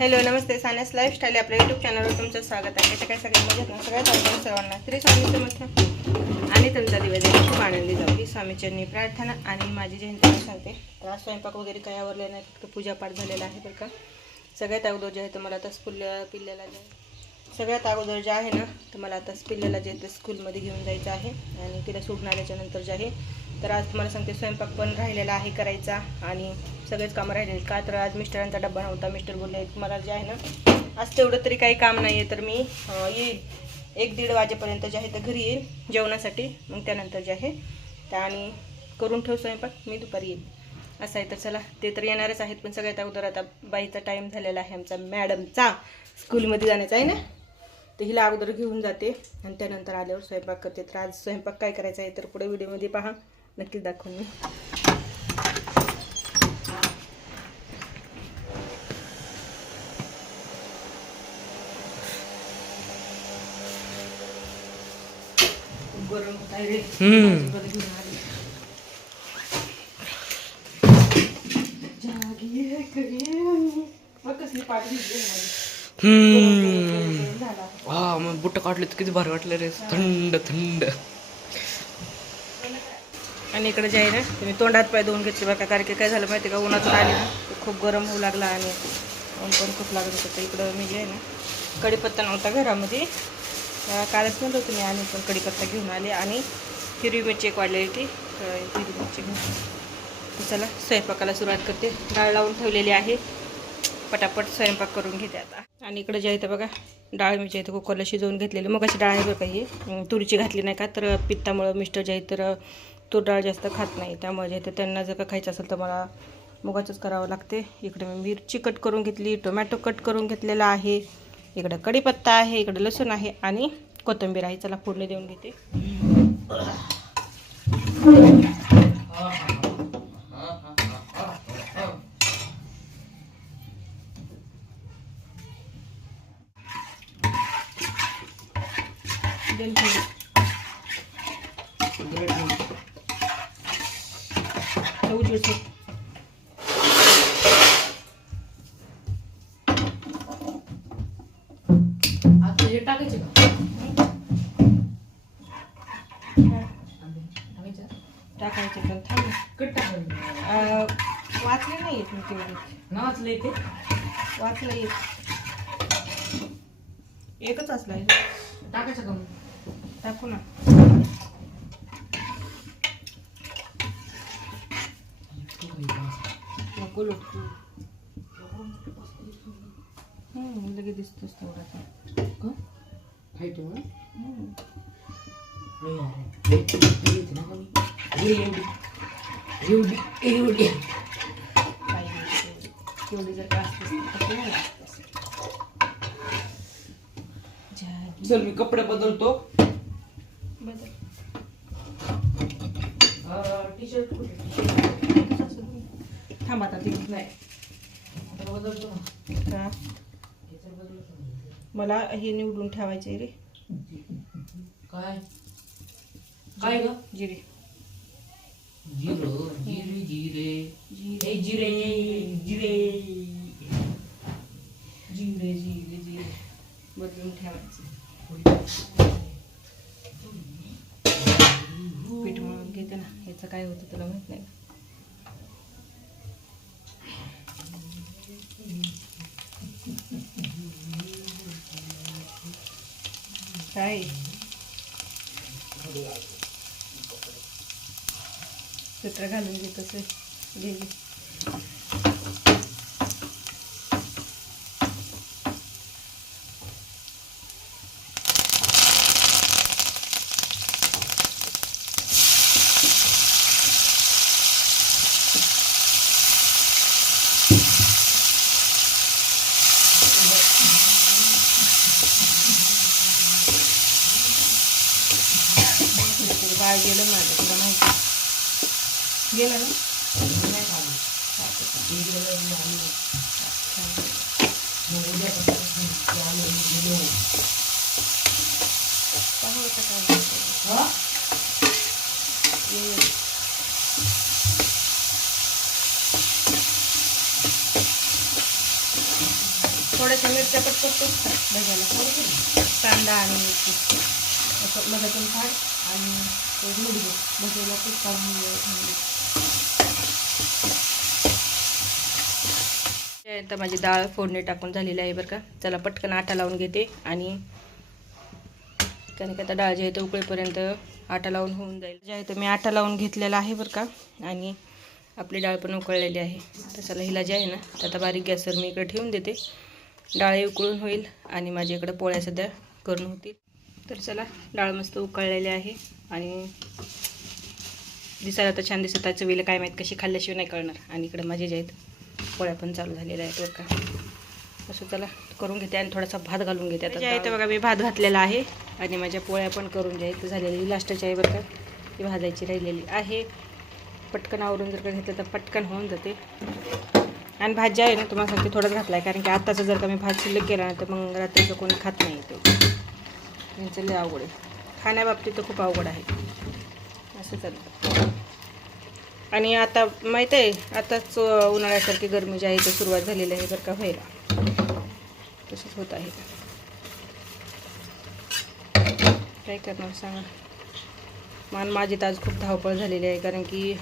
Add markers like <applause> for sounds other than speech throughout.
Hello नमस्ते. Sanas lifestyle आपल्या YouTube चॅनलवर तुमचं स्वागत आहे. त्याच्या काय सगळ्या मजेत ना सगळ्यात अगोदर सर्वांना. श्री स्वामी समर्थ. आणि तुमचा दिवस खूप आनंदी जाऊ. ही स्वामीचरणी प्रार्थना. आणि माझी जयंती सांगते. तर स्वयंपाक वगैरे काही आवरले नाही फक्त पूजापाठ झालेला आहे बरं का. सगळ्यात अगोदर जे आहे तर मला आता स्कूलला पिल्ल्याला जे सगळ्यात अगोदर जे आहे ना तर मला आता पिल्ल्याला जे आहे ते स्कूलमध्ये घेऊन जायचं आहे. आणि तिला सोडून आल्याच्यानंतर जे आहे तर आज तुम्हाला सांगते स्वयंपाक पण राहिलेला आहे करायचा आणि सगळेच कामं राहिलेले. का तर आज मिस्टरांचा डब्बा नव्हता मिस्टर बोलले तुम्हाला जे आहे ना आज तेवढं तरी काही काम नाही आहे तर मी येईल. एक दीड वाजेपर्यंत जे आहे तर घरी येईल जेवणासाठी. मग त्यानंतर जे आहे त्या आणि करून ठेव स्वयंपाक मी दुपारी येईल असं आहे तर चला ते तर येणारच आहेत पण सगळ्यात अगोदर आता बाईचा टाईम झालेला आहे आमचा मॅडमचा. स्कूलमध्ये जाण्याचा आहे ना? तर हिला अगोदर घेऊन जाते आणि त्यानंतर आल्यावर स्वयंपाक करते. तर आज स्वयंपाक काय करायचा आहे तर पुढे व्हिडिओमध्ये पहा. नक्कीच दाखवून मी हम्म. हा मग बुट्ट काढले तर किती भारी वाटलं रे. थंड थंड. आणि इकडे जे आहे ना तुम्ही तोंडात पाय धुवून घेतले बघा कारण की काय झालं माहिती आहे का? उन्हातून आली ना खूप गरम होऊ लागला आणि ऊन पण खूप लागत होतं. तर इकडं मी जे आहे ना कढीपत्ता नव्हता घरामध्ये. कालच म्हणलं होतं मी आणि पण कढीपत्ता घेऊन आले. आणि हिरवी मिरची एक वाढलेली ती हिरवी मिरची घेऊन चला स्वयंपाकाला सुरुवात करते. डाळ लावून ठेवलेली आहे. पटापट स्वयंपाक करून घेते आता. आणि इकडे जे आहे तर बघा डाळ मी जे आहे तर कुकरला शिजवून घेतलेली. मग अशी डाळ आहे बघा ही? तुरीची घातली नाही का? तर पित्तामुळं मिस्टर जे आहे तर तूर डाळ जास्त खात नाही. त्यामुळे ते त्यांना जर का खायचं असेल तर मला मुगाचंच करावं लागते. इकडे मी मिरची कट करून घेतली टोमॅटो कट करून घेतलेला आहे. इकडं कढीपत्ता आहे इकडं लसूण आहे आणि कोथिंबीर आहे. चला फोडणी देऊन घेते. आता हे टाकायचे पण थांब. कट टाकायचं वाचले नाही येत मी तेवढी. नावाच लय ते? वाचलं येत. एकच असला टाकायचं का? टाकू ना. नको लटकू लगेच दिसतोच तेवढा. लय एवढी. एवढी एवढी जर का. चल मी कपडे बदलतो बदल. टी शर्ट कुठे तसं असू दे. थांब आता ती नाही आता बदलतो ना का याच्यात बदलतो ना. मला हे निवडून ठेवायचे रे. काय? काय ग? जिरे. जिरो जिरे जिरे. जिरे. जिरे जिरे. जिरे जिरे बदलून ठेवायचे. पीठ मळून घेते ना. ह्याचं काय होतं तुला माहीत नाही काय स्वेटर घालून घेत असे घे घे. ते बाळ गेलं माझं तुला माहिती गेलं ना नाही खाली. मी गेलो, मी आलो. मग उद्यापासून मी आलो, मी गेलो. पाहू आता काय होतं. हा? ये, ये. थोड्याशा मिरच्या कट करतो भज्याला कांदा आणि मिरची असं मधातून फाड आणि ते मुडगे भज्याला खूप काढून तर माझी डाळ फोडणी टाकून झालेली आहे बरं का. चला पटकन आटा लावून घेते आणि कारण की आता डाळ जी आहे ते उकळेपर्यंत आटा लावून होऊन जाईल. जे आहे तर मी आटा लावून घेतलेला आहे बरं का. आणि आपली डाळ पण उकळलेली आहे. तसाला हिला जे आहे ना तर आता बारीक गॅसवर मी इकडे ठेवून देते. डाळ उकळून होईल आणि माझ्या इकडं पोळ्या सध्या करून होतील. तर चला डाळ मस्त उकळलेली आहे आणि दिसायला तर छान दिसत आहे. चवीला काय माहीत कशी खाल्ल्याशिवाय नाही कळणार. आणि इकडे माझे जे आहेत पोळ्या पण चालू झालेल्या आहेत बरं का. असं चला करून घेते आणि थोडासा भात घालून घेते आता आहे तर बघा मी भात घातलेला आहे. आणि माझ्या पोळ्या पण करून ज्या आहेत झालेली लास्टची आहे बरं का. ती भाजायची राहिलेली आहे. पटकन आवरून जर का घेतलं तर पटकन होऊन जाते. आणि भात जे आहे ना तुम्हाला सांगते थोडंच घातला आहे कारण की आत्ताचं जर का मी भात शिल्लक केला ना तर मग रात्रीचं कोणी खात नाही तो. यांचं लय अवघड आहे. खाण्याबाबतीत तर खूप अवघड आहे. असं चालतं आणि आता माहीत आहे आताच उन्हाळ्यासारखी गरमी जी आहे ती सुरुवात झालेली आहे बरं का व्हायला. तसंच होत आहे. काय करणार सांगा. मान माझी तर आज खूप धावपळ झालेली आहे कारण की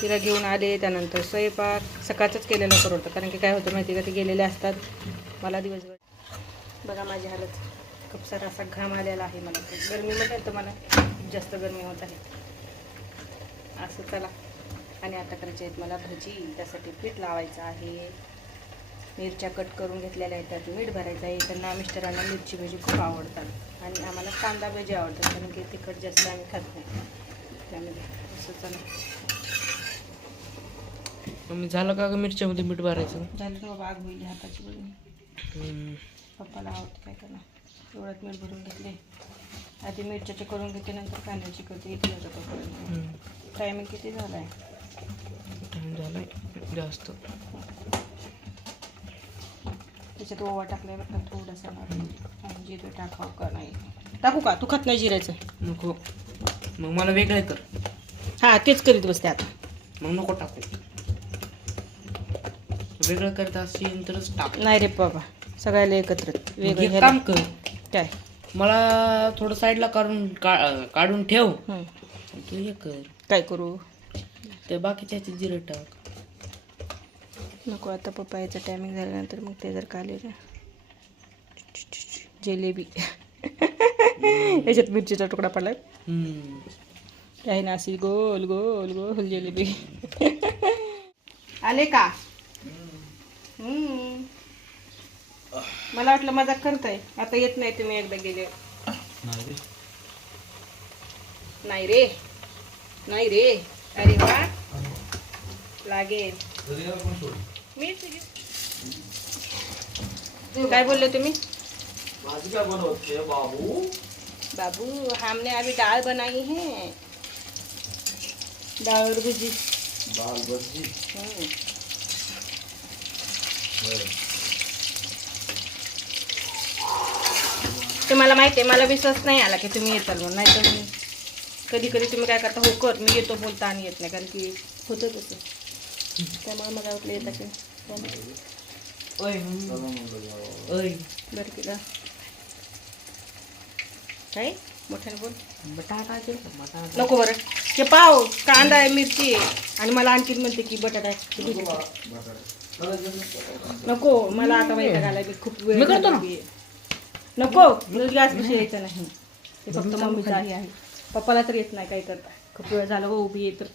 तिला घेऊन आले त्यानंतर स्वयंपाक सकाळचंच केलेलं परवडतं. कारण की काय होतं माहिती का ते गेलेले असतात. मला दिवसभर बघा माझी हालत. खूप सारा असा घाम आलेला आहे मला. गरमीमध्ये तर मला खूप जास्त गरमी होत आहे. असं चला. आणि आता करायचे आहेत मला भजी. त्यासाठी पीठ लावायचं आहे. मिरच्या कट करून घेतलेल्या आहेत. त्यात मीठ भरायचं आहे. त्यांना मिस्टरांना मिरची भजी खूप आवडतात. आणि आम्हाला कांदा भजी आवडतात कारण की तिखट जास्त आम्ही खात नाही. त्यामध्ये असं चला. मम्मी झालं का ग मिरच्यामध्ये मीठ भरायचं? झालं ना आग होईल हाताची बघून. पप्पाला आवडतं काय करणार एवढ्यात मीठ भरून घेतले. आधी मिरच्याचे करून घेते नंतर कांद्याची करते इथे हम्म. टायमिंग किती झाला आहे टाइम झालाय जास्त. त्याच्यात ओवा टाकलाय का थोडासा आणि जिरं टाकावं का नाही. टाकू का? तू खात नाही जिरायचं नको. मग मला वेगळं कर हां तेच करीत बसते आता. मग नको टाकू. वेगळं करत असेल तरच टाक. नाही रे बाबा सगळ्याला एकत्र. वेगळं काम कर. काय? मला थोडं साईडला काढून का- काढून ठेव. हं. तू हे कर. काय करू? ते बाकीच्या ह्याच्यात जिरं टाक. नको आता पप्पा याचं टायमिंग झाल्यानंतर मग ते जर का आले ना. जिलेबी. याच्यात मिरचीचा तुकडा पडलाय. हम्म. आहे ना अशी गोल गोल गोल जिलेबी. आले का? हम्म. मला वाटलं मजाक करताय आता येत नाही तुम्ही एकदा गेले. नाही रे. नाही रे. अरे वा. लागेल. काय बोलले तुम्ही? बाबू? हमने अभी दाल बनाई है. दाल और भुजी हम्म. तुम्हाला माहिती आहे मला विश्वास नाही आला की तुम्ही येताल म्हणून. नाही तर मी कधी कधी तुम्ही काय करता? हो कर. मी येतो बोलता आणि येत नाही कारण की होतं तसं. त्यामुळे मला वाटलं येतं की कोण? ओय. मम्मी. ओय. बरं केलं काय? मोठ्याने बोल. बटाटा नको बरं. हे पाव कांदा आहे मिरची आहे आणि मला आणखीन म्हणते की बटाटा. आहे. नको मला आता माहिती घालाय खूप वेळ मी करतो. नको. गॅस कशी यायचं नाही. ते फक्त मम्मीचं आहे आहे पप्पाला तर येत नाही काय करता खूप वेळ झाला हो उभी आहे तर.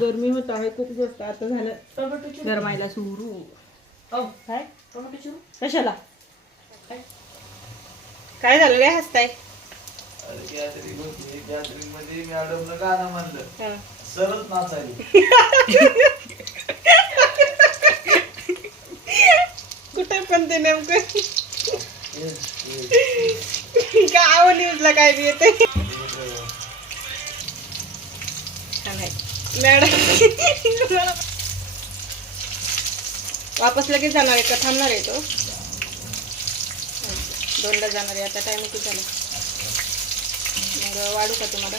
गरमी होत आहे खूप जास्त. आता झालं गरमायला सुरू. काय? कशाला? काय? झालं? रे हसताय? मध्ये मॅडमनं गाणं म्हणलं. हं. सरच नाचायला. कुठे पण ते नेमकं? काय न्यूजला काय बी येते छान आहे. मॅडम वापस लगेच जाणार आहे का? थांबणार आहे तो. दोनला जाणार आहे. आता टाइम किती झाला? मग वाढू का तुम्हाला?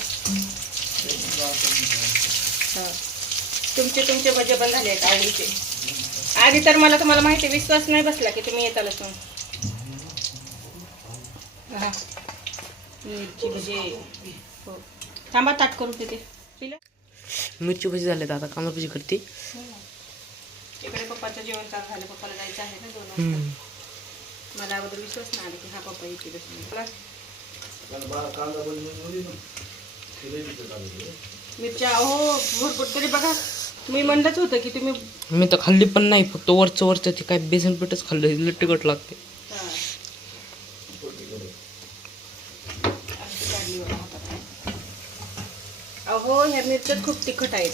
हां. तुमचे तुमचे भजे पण झाले आहेत आवडीचे. आधी तर मला तुम्हाला माहिती विश्वास नाही बसला की तुम्ही येता लसूण मिरची भजी. हो. थांबा ताट करून देते पिलं? मिरची भजी झाले आता कांदा भजी करते. इकडे पप्पाचं जेवण चालू झालं पप्पाला जायचं आहे ना दोन. मला अगोदर विश्वास नाही आला की हा पप्पा येते मला मिरच्या हो भरपूर. तरी बघा मी म्हणलंच होतं की तुम्ही मी तर खाल्ली पण नाही फक्त वरचं वरचं ते काय बेसन पीठच खाल्लं तिखट लागते हा. अशी काढली बघा हातात. अहो ह्या मिरच्या खूप तिखट आहेत.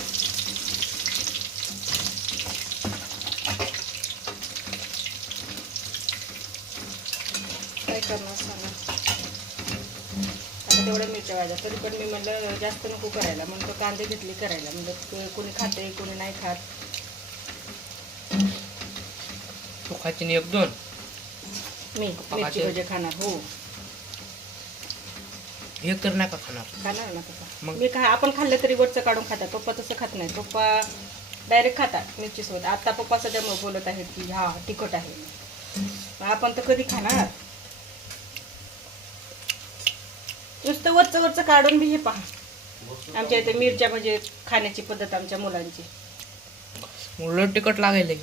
काय करणार सांगा? आता तेवढ्या मिरच्या भाज्या तरी पण मी म्हणलं जास्त नको करायला. म्हणतो कांदे घेतले करायला. म्हणलं कोणी खाते कोणी नाही खात. तू खायची नाही एक दोन? मी मिरची? भजी खाणार हो. एक तर नाही का खाणार? खाणार ना पप्पा. मग? मी काय आपण खाल्लं तरी वरचं काढून खातात. पप्पा तसं खात नाही पप्पा डायरेक्ट खातात मिरची सोबत आता पप्पा सध्या मग बोलत आहेत की हा तिखट आहे. आपण तर कधी खाणार? नुसतं वरचं वरचं काढून बी हे पहा. आमच्या इथे मिरच्या म्हणजे खाण्याची पद्धत आमच्या मुलांची. मग लय तिखट लागायला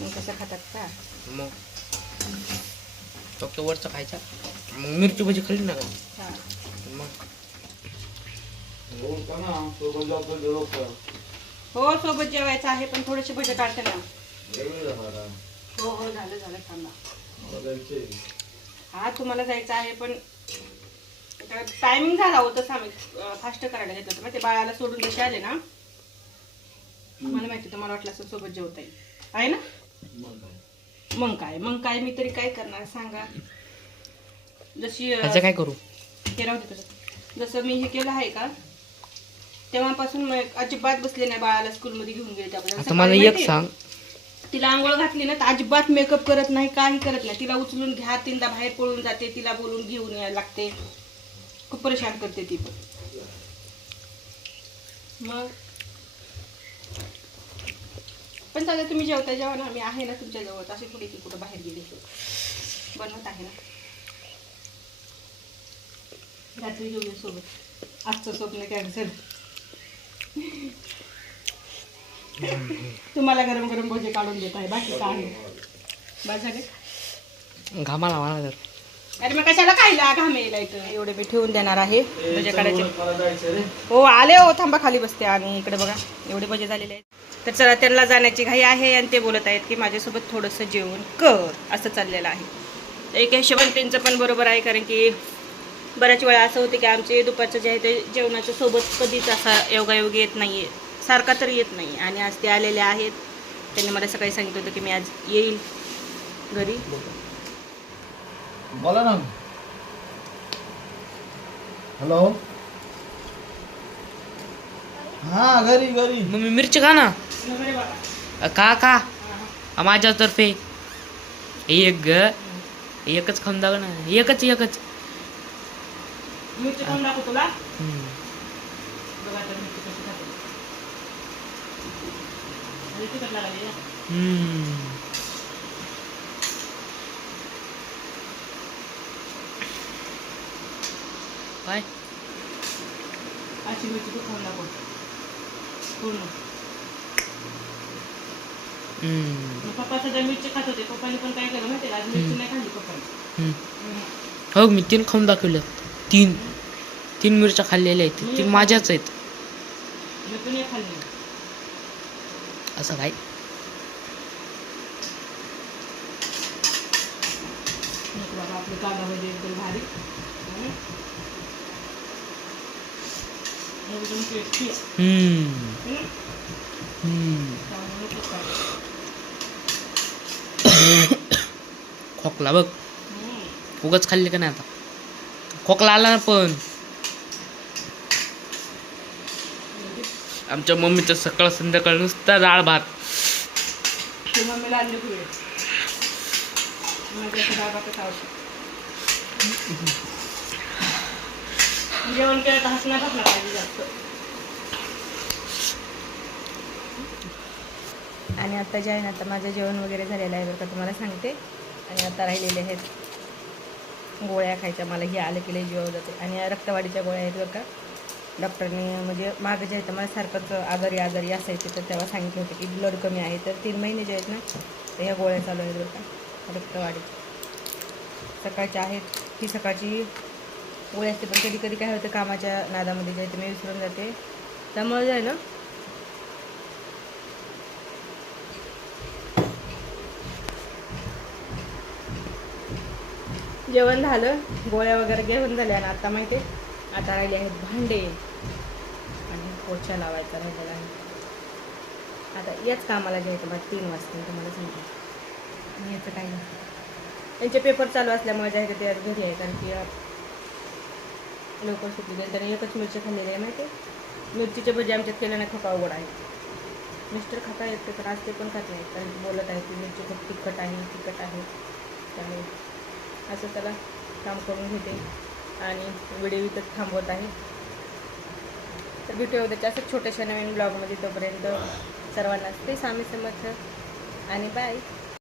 मग कसं खातात का? मग? फक्त वरचं खायचा. मग मिरची भजी खाल्ली ना मग? हो सोबत जेवायचं आहे पण थोडेसे भजे काढते ना. हो हो झालं झालं थांबा. हा तुम्हाला जायचं आहे पण टायमिंग झाला होता आम्ही फास्ट करायला घेतलं होतं मग ते बाळाला सोडून जसे आले ना. मला माहिती तुम्हाला वाटलं असं सोबत जेवता येईल. आहे ना? मग काय? मग काय मी तरी काय करणार सांगा. जशी काय करू? हे राहू दे तसं. जसं मी हे केलं आहे का तेव्हापासून मग अजिबात बसले नाही बाळाला स्कूलमध्ये घेऊन गेले आता मला एक सांग. तिला आंघोळ घातली ना तर अजिबात मेकअप करत नाही काही करत नाही. तिला उचलून घ्या तीनदा बाहेर पळून जाते तिला बोलून घेऊन यायला लागते. खूप परेशान करते ती पण. मग? पण सगळं तुम्ही जेवता जेव्हा ना मी आहे ना तुमच्या जवळ असे कुठे की कुठं बाहेर गेले बनवत आहे ना. रात्री जेवूया सोबत. आजचं स्वप्न कॅन्सल तुम्हाला गरम गरम भजे काढून देत आहे. बाकी काय बस झाले? घामाला मला तर. अरे मग कशाला खायला? घामेला इथं. एवढे मी ठेवून देणार आहे भजे काढायचे. हो आले हो थांबा खाली बसते आणि इकडे बघा. एवढे भजे झालेले आहेत. तर चला त्यांना जाण्याची घाई आहे आणि ते बोलत आहेत की माझ्यासोबत थोडंसं जेवण कर असं चाललेलं आहे. एक हिशोबाने त्यांचं पण बरोबर आहे कारण की बऱ्याच वेळा असं होतं की आमचे दुपारचं जे आहे ते जेवणाच्या सोबत कधीच असा योगायोग येत नाही आहे सारखा तर येत नाही. आणि आज ते आलेले आहेत. त्यांनी मला सकाळी सांगितलं होतं की मी आज येईल घरी. बोला ना. हॅलो हा घरी घरी. मग मिरची खा ना. का का माझ्यातर्फे एक ग. एकच खाऊन दाग ना. एकच एकच. मिरची खाऊन दाखव तुला. बघा आता मिरची कशी खाते. तिखट ना. काय अशी मिरची तू खाऊन दाखव पूर्ण हम्म. मग पप्पा सध्या मिरची खात होते पप्पानी पण काय केलं माहिती? आज मिरची नाही खाल्ली पप्पानी. हो मी तीन खाऊन दाखवलं तीन तीन मिरच्या खाल्लेल्या आहेत. तीन माझ्याच आहेत. असं काय. <coughs> खोकला बघ. उगाच खाल्ली का नाही आता? खोकला आला ना पण. आमच्या मम्मीचं सकाळ संध्याकाळ नुसता डाळ भात. जेवण केलं तर हसणार हसणार पाहिजे जास्त. आणि आता जे आहे ना आता माझं जेवण वगैरे झालेलं आहे बरं का तुम्हाला सांगते. आणि आता राहिलेले आहेत. गोळ्या खायच्या मला ही आलं की लई जीवावर जाते आणि रक्तवाढीच्या गोळ्या आहेत बरं का. डॉक्टरने म्हणजे मागं जे आहे तर मला सारखंच आजारी आजारी असायचे तर तेव्हा सांगितलं होतं की ब्लड कमी आहे. तर तीन महिने जे आहेत ना तर ह्या गोळ्या चालू आहेत बरं का रक्तवाढी. सकाळच्या आहेत. ही सकाळची गोळी असते पण कधी कधी काय होतं कामाच्या नादामध्ये जे आहे ते मी विसरून जाते. त्यामुळे जे आहे ना जेवण झालं गोळ्या वगैरे घेऊन झाल्या आणि आता माहिती आहे, आता राहिले आहेत भांडे. आणि पोछा लावायचा राहिलेला आहे. आता याच कामाला घ्यायचं आहे मला तीन वाजता तुम्हाला सांगते. याचं काय नाही. त्यांचे पेपर चालू असल्यामुळे जे आहे ते आज घरी आहे कारण की लवकर सुटली जाईल त्याने एकच मिरची खाल्लेली आहे माहिती आहे? मिरचीचे भजी आमच्यात केल्याने खूप अवघड आहे. मिस्टर खाता येते पण आज ते पण खात नाही कारण बोलत आहे की मिरची खूप तिखट आहे तिखट आहे. त्यामुळे असं त्याला काम करून घेते. आणि व्हिडिओ इथं थांबवत आहे. तर भेटूया उद्याच्या असं छोट्याशा नवीन ब्लॉगमध्ये तोपर्यंत. सर्वांना ते स्वामी समर्थ. आणि बाय